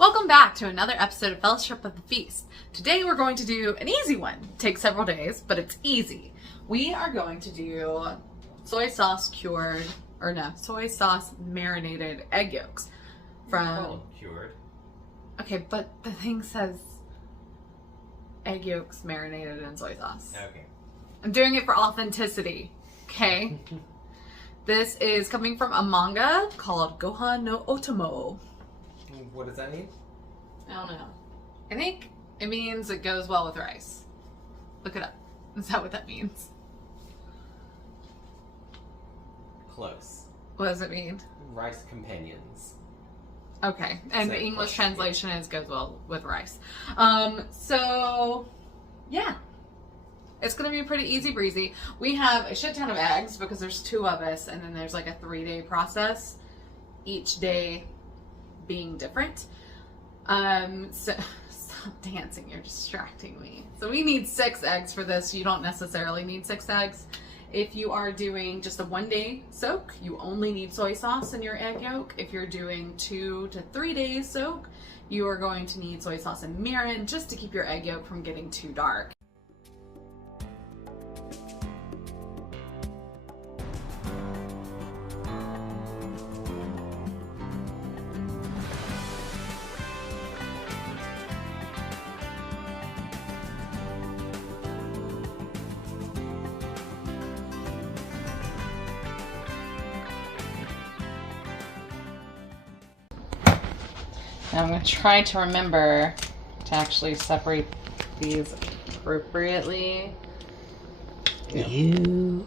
Welcome back to another episode of Fellowship of the Feast. Today we're going to do an easy one. It takes several days, but it's easy. We are going to do soy sauce marinated egg yolks from... cured. Okay, but the thing says egg yolks marinated in soy sauce. Okay. I'm doing it for authenticity, okay? This is coming from a manga called Gohan No Otomo. What does that mean? I don't know. I think it means it goes well with rice. Look it up. Is that what that means? Close. What does it mean? Rice companions. Okay. And So the English close, translation is goes well with rice. So, yeah. It's going to be pretty easy breezy. We have a shit ton of eggs because there's 2 of us, and then there's like a 3-day process. Each day being different. So stop dancing, you're distracting me. So we need 6 eggs for this. You don't necessarily need 6 eggs. If you are doing just a 1-day soak, you only need soy sauce in your egg yolk. If you're doing 2 to 3 days soak, you are going to need soy sauce and mirin just to keep your egg yolk from getting too dark. Now I'm going to try to remember to actually separate these appropriately. Ew.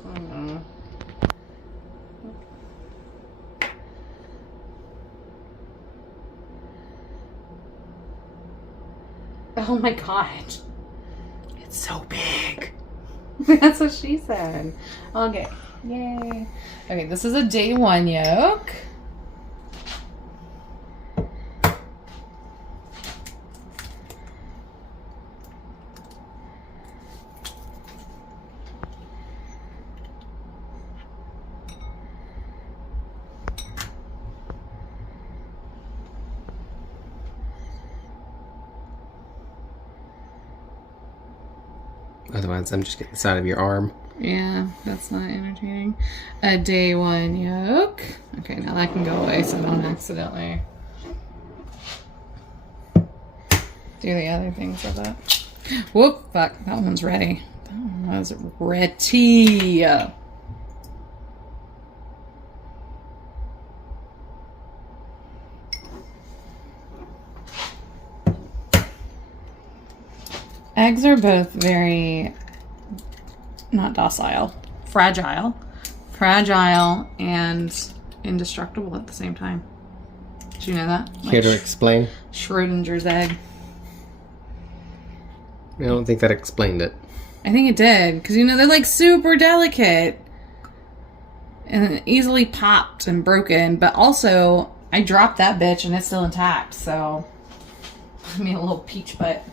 Oh my god. It's so big. That's what she said. Okay. Yay. Okay, this is a day 1 yolk. Otherwise, I'm just getting the side of your arm. Yeah, that's not entertaining. A day 1 yolk. Okay, now that can go away so I don't accidentally do the other things with it. Whoop, fuck, that one's ready. That one was ready. Eggs are both very, not docile, fragile and indestructible at the same time. Did you know that? Here to explain? Schrodinger's egg. I don't think that explained it. I think it did, because you know they're like super delicate and easily popped and broken, but also I dropped that bitch and it's still intact, so I mean a little peach butt.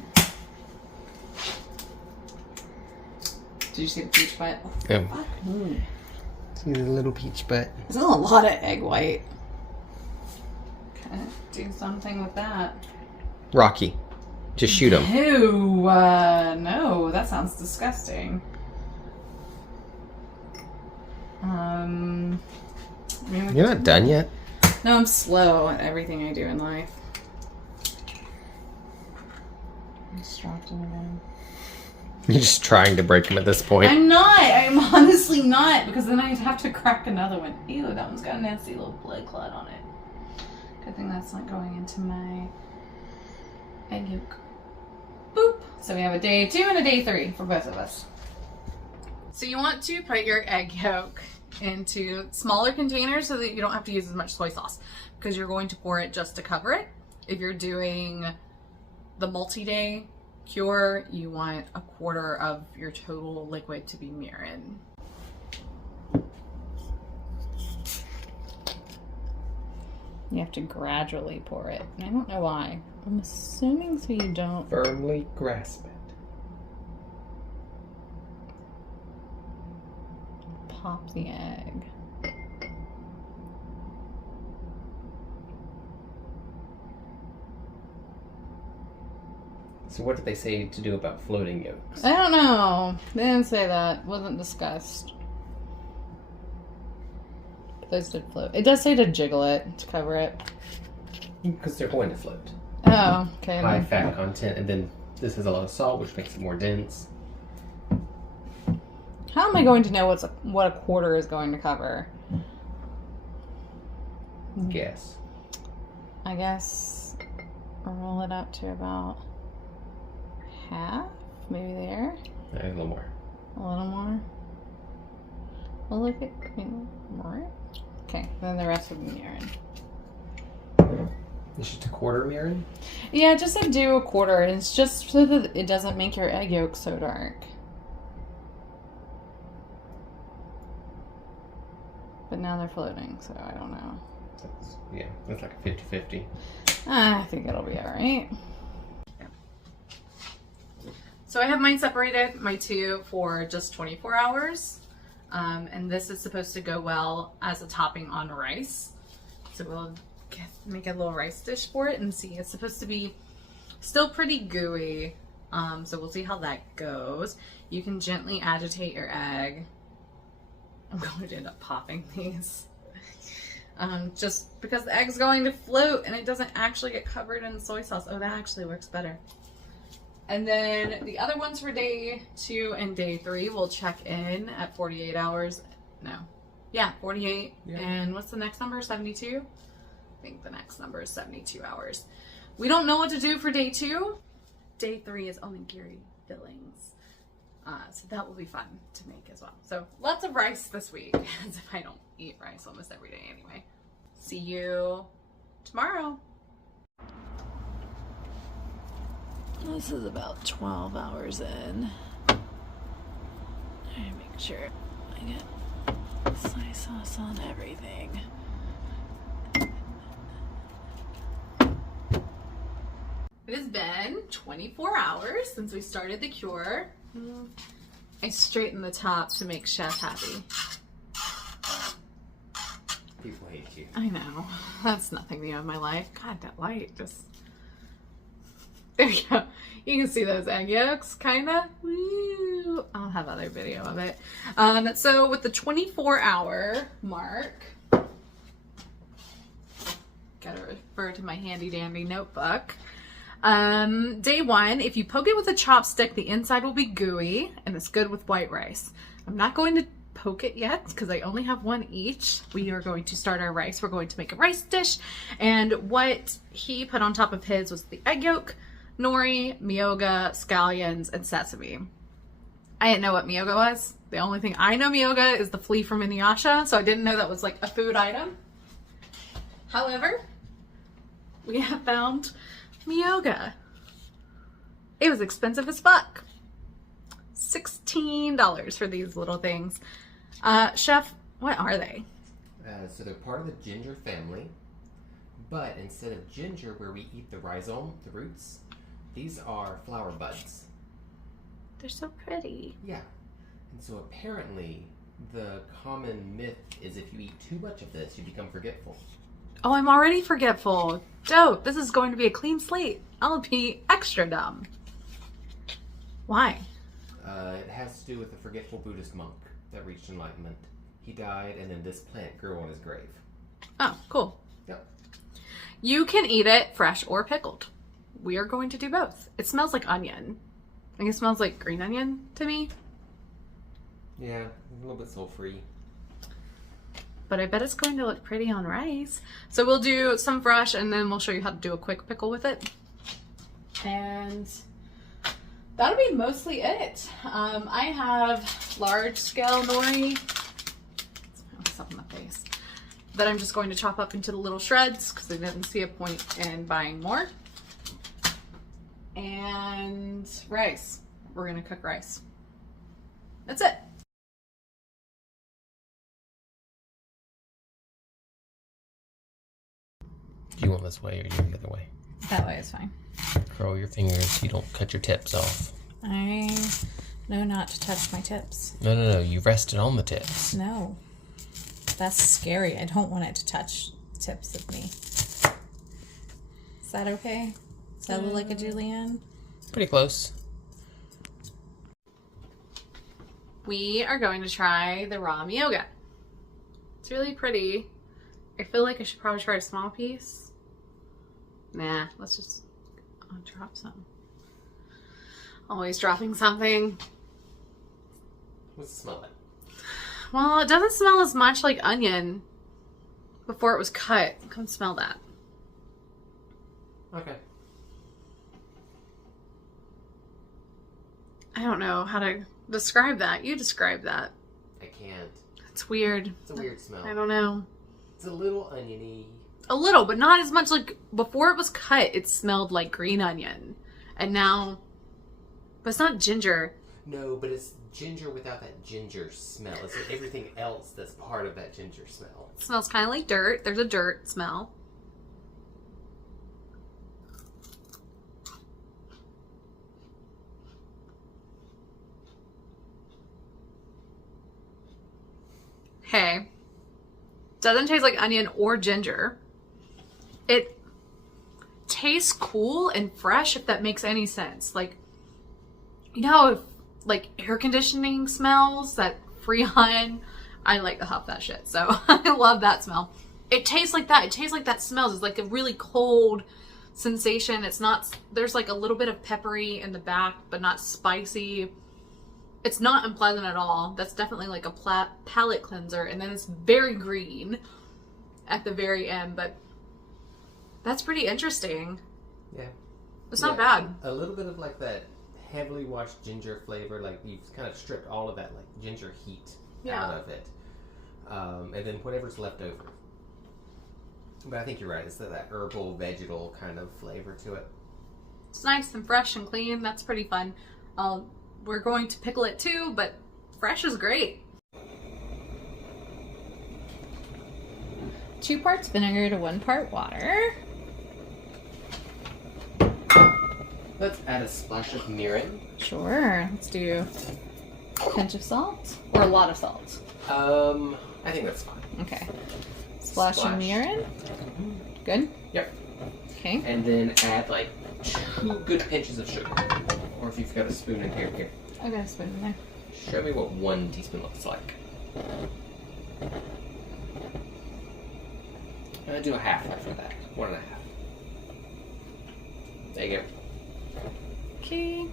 Did you see the peach butt? Yeah. See the little peach butt. There's a lot of egg white. Okay, do something with that. Rocky. Just shoot him. Ew, no, that sounds disgusting. You're not done yet? No, I'm slow at everything I do in life. I just dropped him again. You're just trying to break him at this point. I'm not. I'm honestly not, because then I'd have to crack another one. Ew, that one's got a nasty little blood clot on it. Good thing that's not going into my egg yolk. Boop. So we have a day 2 and a day 3 for both of us. So you want to put your egg yolk into smaller containers so that you don't have to use as much soy sauce, because you're going to pour it just to cover it. If you're doing the multi-day cure, you want 1/4 of your total liquid to be mirin. You have to gradually pour it. And I don't know why. I'm assuming so you don't Firmly grasp it. pop the egg. So what did they say to do about floating yolks? I don't know. They didn't say that. Wasn't discussed. Those did float. It does say to jiggle it to cover it. Because they're going to float. Oh, okay. High fat content, and then this has a lot of salt, which makes it more dense. How am I going to know what a quarter is going to cover? Guess. I guess roll it up to about half, maybe there. A little more. A little more. Well, look at more. Okay, then the rest would be mirin. It's just a quarter mirin? Yeah, just like do a quarter. It's just so that it doesn't make your egg yolk so dark. But now they're floating, so I don't know. That's like a 50-50. I think it'll be alright. So I have mine separated, my two, for just 24 hours. And this is supposed to go well as a topping on rice. So we'll make a little rice dish for it and see. It's supposed to be still pretty gooey. So we'll see how that goes. You can gently agitate your egg. I'm going to end up popping these. Just because the egg's going to float and it doesn't actually get covered in soy sauce. Oh, that actually works better. And then the other ones for day 2 and day 3 we'll check in at 48 hours. No. Yeah, 48. Yeah. And what's the next number? 72? I think the next number is 72 hours. We don't know what to do for day 2. Day 3 is onigiri fillings. So that will be fun to make as well. So lots of rice this week, as if I don't eat rice almost every day anyway. See you tomorrow. This is about 12 hours in. I make sure I get soy sauce on everything. It has been 24 hours since we started the cure. I straightened the top to make Chef happy. People hate you. I know. That's nothing new in my life. God, that light just... There you go. You can see those egg yolks, kinda. Woo! I'll have other video of it. So with the 24-hour mark, gotta refer to my handy dandy notebook. Day 1, if you poke it with a chopstick, the inside will be gooey, and it's good with white rice. I'm not going to poke it yet because I only have one each. We are going to start our rice. We're going to make a rice dish, and what he put on top of his was the egg yolk, nori, miyoga, scallions, and sesame. I didn't know what miyoga was. The only thing I know miyoga is the flea from Inuyasha, so I didn't know that was like a food item. However, we have found miyoga. It was expensive as fuck. $16 for these little things. Chef, what are they? So they're part of the ginger family, but instead of ginger where we eat the rhizome, the roots, these are flower buds. They're so pretty. Yeah. And so apparently the common myth is if you eat too much of this, you become forgetful. Oh, I'm already forgetful. Dope. This is going to be a clean slate. I'll be extra dumb. Why? It has to do with the forgetful Buddhist monk that reached enlightenment. He died, and then this plant grew on his grave. Oh, cool. Yep. You can eat it fresh or pickled. We are going to do both. It smells like onion. I think it smells like green onion to me. Yeah, a little bit soul-free. But I bet it's going to look pretty on rice. So we'll do some fresh, and then we'll show you how to do a quick pickle with it. And that'll be mostly it. I have large scale nori. What's up in my face? That I'm just going to chop up into the little shreds because I didn't see a point in buying more. And rice. We're gonna cook rice. That's it. Do you want this way or do you want the other way? That way is fine. Curl your fingers so you don't cut your tips off. I know not to touch my tips. No. You rested on the tips. No. That's scary. I don't want it to touch the tips of me. Is that okay? Does that look like a julienne? Pretty close. We are going to try the raw miyoga. It's really pretty. I feel like I should probably try a small piece. Nah, let's just drop some. Always dropping something. What's it smell like? Well, it doesn't smell as much like onion before it was cut. Come smell that. Okay. I don't know how to describe that. You describe that. I can't. It's weird. It's a weird smell. I don't know. It's a little oniony. A little, but not as much. Like before it was cut, it smelled like green onion. And now, but it's not ginger. No, but it's ginger without that ginger smell. It's everything else that's part of that ginger smell. It smells kind of like dirt. There's a dirt smell. Hey, doesn't taste like onion or ginger. It tastes cool and fresh, if that makes any sense. Like, you know how if, like, air conditioning smells, that Freon, I like to huff that shit, so I love that smell. It tastes like that. It tastes like that smells. It's like a really cold sensation. It's not, there's like a little bit of peppery in the back, but not spicy. It's not unpleasant at all. That's definitely like a palate cleanser. And then it's very green at the very end, but that's pretty interesting. Yeah. It's not bad. A little bit of like that heavily washed ginger flavor. Like you've kind of stripped all of that like ginger heat out of it. And then whatever's left over. But I think you're right. It's that herbal, vegetal kind of flavor to it. It's nice and fresh and clean. That's pretty fun. We're going to pickle it too, but fresh is great. 2 parts vinegar to 1 part water. Let's add a splash of mirin. Sure. Let's do a pinch of salt or a lot of salt. I think that's fine. Okay. Splash of mirin. Good? Yep. Okay. And then add like 2 good pinches of sugar. Or if you've got a spoon in here. I got a spoon in there. Show me what 1 teaspoon looks like. I'm gonna do a half after that. 1 1/2. There you go. Okay.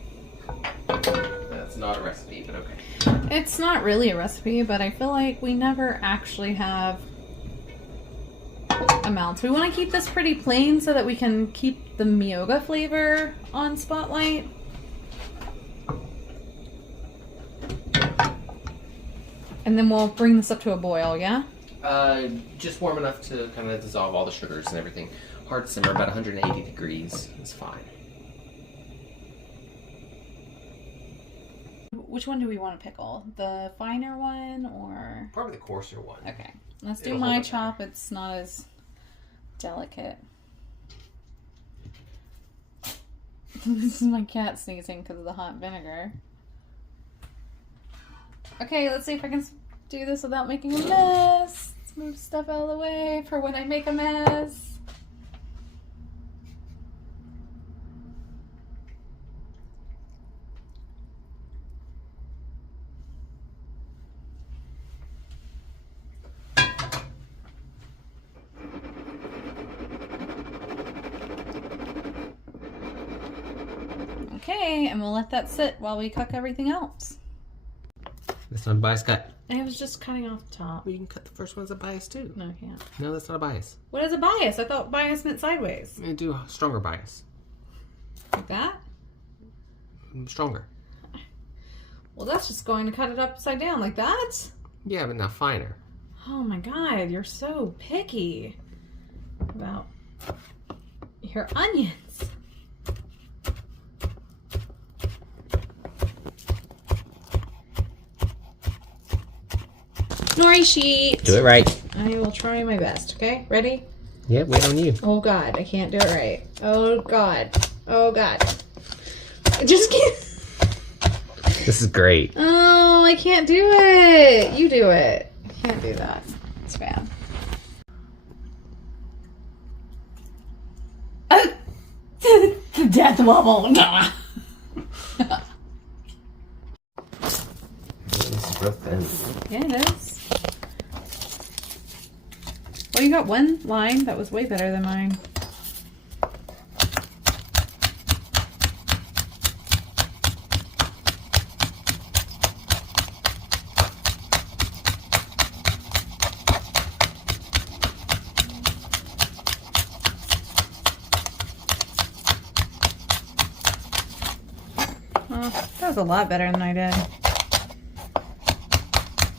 That's not a recipe, but okay. It's not really a recipe, but I feel like we never actually have amounts. We want to keep this pretty plain so that we can keep the miyoga flavor on Spotlight. And then we'll bring this up to a boil, yeah? Just warm enough to kind of dissolve all the sugars and everything. Hard simmer, about 180 degrees is fine. Which one do we want to pickle? The finer one or? Probably the coarser one. Okay, let's do It'll my hold up chop. It's not as delicate. This is my cat sneezing because of the hot vinegar. Okay, let's see if I can do this without making a mess. Let's move stuff out of the way for when I make a mess. Okay, and we'll let that sit while we cook everything else. That's not a bias cut. I was just cutting off the top. Well, you can cut the first one as a bias too. No, I can't. No, that's not a bias. What is a bias? I thought bias meant sideways. I'm gonna do a stronger bias. Like that? Stronger. Well, that's just going to cut it upside down like that? Yeah, but now finer. Oh my god, you're so picky about your onions. Nori sheet. Do it right. I will try my best, okay? Ready? Yeah, wait on you. Oh god, I can't do it right. Oh god. Oh god. I just can't. This is great. Oh, I can't do it. You do it. I can't do that. It's bad. The death wobble. so thin. Yeah, it is. Well, you got one line that was way better than mine. Well, that was a lot better than I did.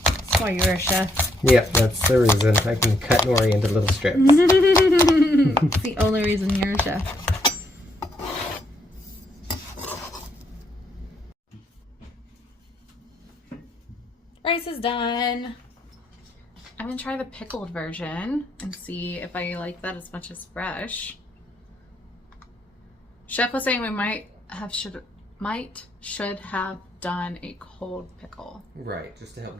That's why you're a chef. Yep, that's the reason. I can cut nori into little strips. It's the only reason you're a chef. Rice is done. I'm gonna try the pickled version and see if I like that as much as fresh. Chef was saying we should have done a cold pickle. Right, just to help.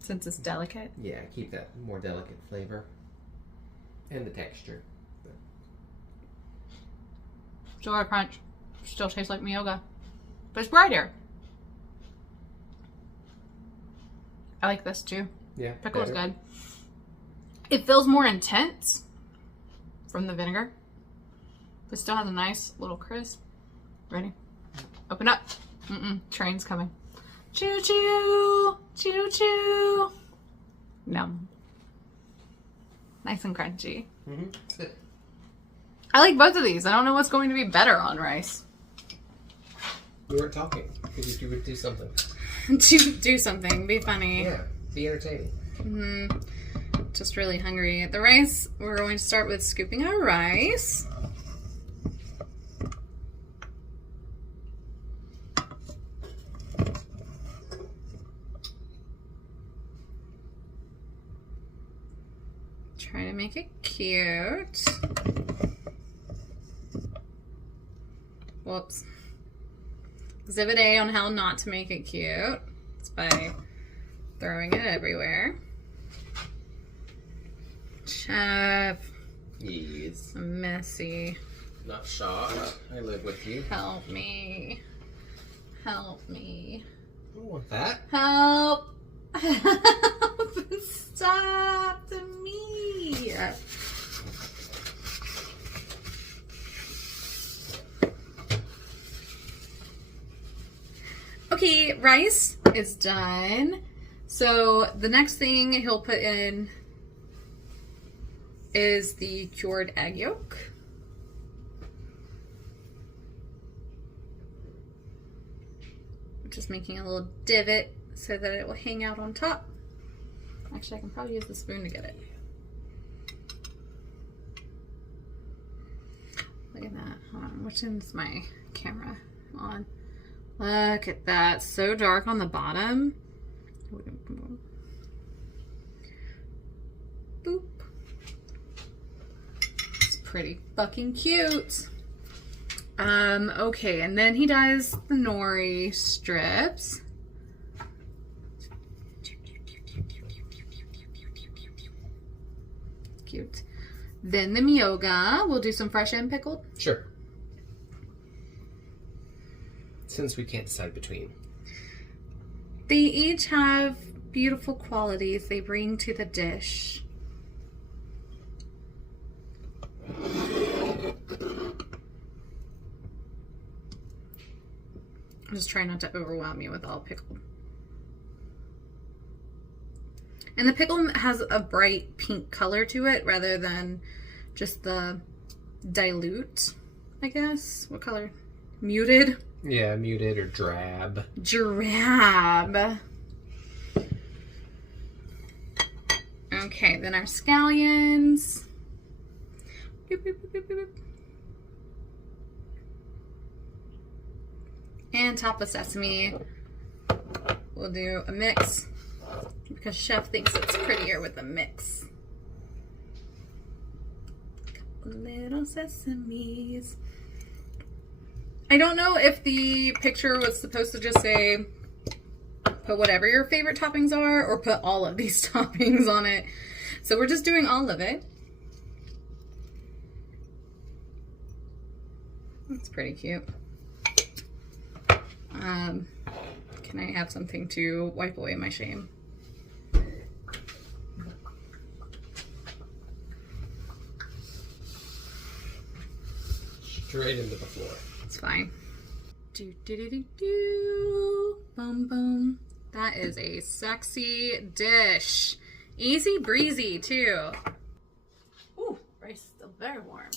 Since it's delicate. Yeah, keep that more delicate flavor and the texture. Still got a crunch. Still tastes like miyoga, but it's brighter. I like this too. Yeah, pickle is good. It feels more intense from the vinegar, but still has a nice little crisp. Ready? Open up. Train's coming. Choo choo, choo choo. Yum. Nice and crunchy. That's good. I like both of these. I don't know what's going to be better on rice. We weren't talking because you would do something. Do something. Be funny. Yeah, be entertaining. Just really hungry. The rice, we're going to start with scooping our rice. Try to make it cute. Whoops. Exhibit A on how not to make it cute. It's by throwing it everywhere. Chef. Yes. Messy. Not shocked. I live with you. Help me. Help me. I don't want that. Help. Help. Stop to me. Okay, rice is done. So the next thing he'll put in is the cured egg yolk. I'm just making a little divot so that it will hang out on top. Actually, I can probably use the spoon to get it. Look at that. Hold on. Which end's my camera on? Look at that. So dark on the bottom. Boop. It's pretty fucking cute. Okay, and then he does the nori strips. Cute. Then the miyoga. We'll do some fresh and pickled. Sure. Since we can't decide between. They each have beautiful qualities they bring to the dish. I'm just trying not to overwhelm you with all pickled. And the pickle has a bright pink color to it rather than just the dilute, I guess. What color? Muted? Yeah, muted or drab. Drab. Okay, then our scallions. Boop, boop, boop, boop, boop. And top of sesame. We'll do a mix because Chef thinks it's prettier with a mix. Couple little sesames. I don't know if the picture was supposed to just say put whatever your favorite toppings are or put all of these toppings on it. So we're just doing all of it. That's pretty cute. Can I have something to wipe away my shame? Straight into the floor. It's fine. Do do do do do. Boom boom. That is a sexy dish. Easy breezy too. Ooh, rice is still very warm.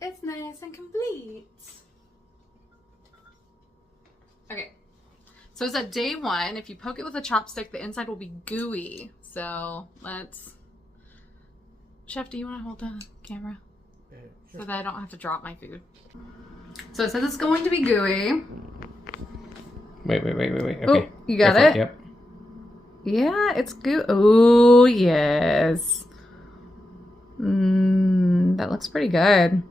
It's nice and complete. Okay. So it's at day 1. If you poke it with a chopstick, the inside will be gooey. So let's... Chef, do you want to hold the camera? Yeah, sure. So that I don't have to drop my food. So it says it's going to be gooey. Wait. Okay. Oh, you got Careful. it? Yep. Yeah, it's gooey. Oh, yes. That looks pretty good.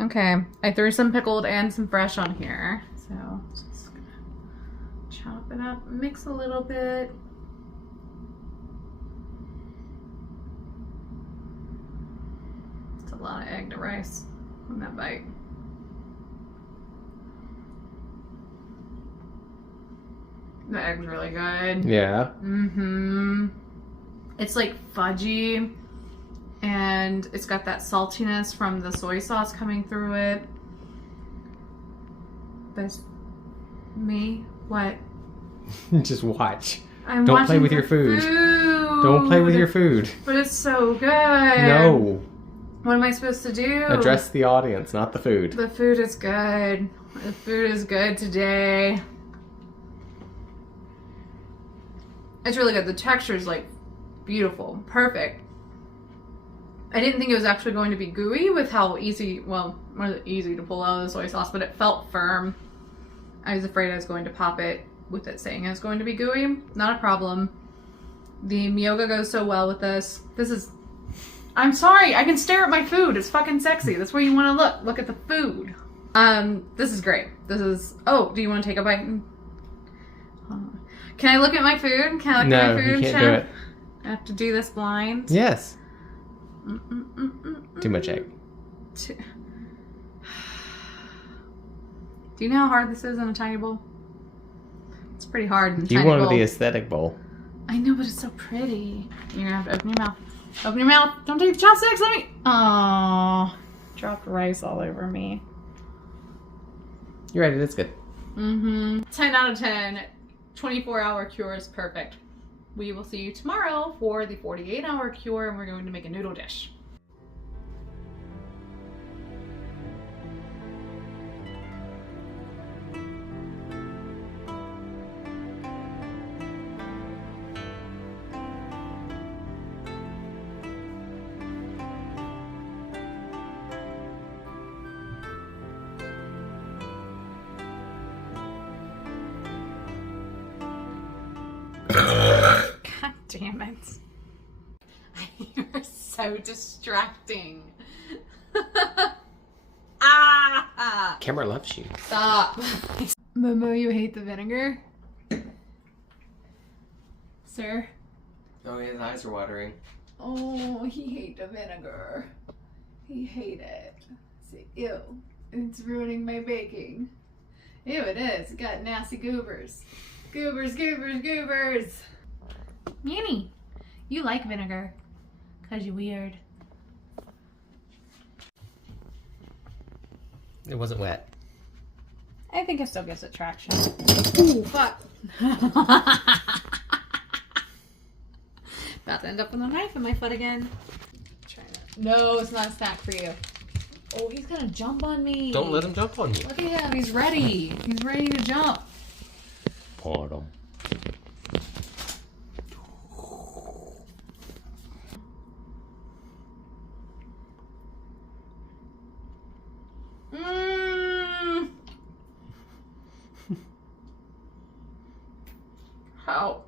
Okay. I threw some pickled and some fresh on here. So just gonna chop it up, mix a little bit. It's a lot of egg to rice on that bite. The egg's really good. Yeah. Mm-hmm. It's like fudgy, and it's got that saltiness from the soy sauce coming through it. That's me. What? Just watch. I'm Don't play watching with the your food. Don't play with your food. But it's so good. No. What am I supposed to do? Address the audience, not the food. The food is good. The food is good today. It's really good. The texture is like beautiful. Perfect. I didn't think it was actually going to be gooey with how easy, well, more easy to pull out of the soy sauce, but it felt firm. I was afraid I was going to pop it with it saying it's going to be gooey. Not a problem. The miyoga goes so well with this. This is, I'm sorry, I can stare at my food. It's fucking sexy. That's where you want to look. Look at the food. This is great. This is, oh, do you want to take a bite? Can I look at my food? Can I look at my food? No, you can't do it. I have to do this blind. Yes. Too much egg. Do you know how hard this is in a tiny bowl? It's pretty hard in a tiny bowl. You wanted the aesthetic bowl. I know, but it's so pretty. You're gonna have to open your mouth. Open your mouth. Don't take the chopsticks. Let me. Aww. Dropped rice all over me. You're right, it is good. 10 out of 10. 24-hour cure is perfect. We will see you tomorrow for the 48-hour cure, and we're going to make a noodle dish. God damn it. You're so distracting. Ah! Camera loves you. Stop. Momo, you hate the vinegar? Sir? Oh, his eyes are watering. Oh, he hate the vinegar. He hate it. Say, ew, it's ruining my baking. Ew, it is. It got nasty goobers. Goobers, goobers, goobers. Manny, you like vinegar. 'Cause you're weird. It wasn't wet. I think it still gives it traction. Ooh, fuck. About to end up with a knife in my foot again. Try that. No, it's not a snack for you. Oh, he's gonna jump on me. Don't let him jump on you. Look at him. He's ready. He's ready to jump. Pardon. How?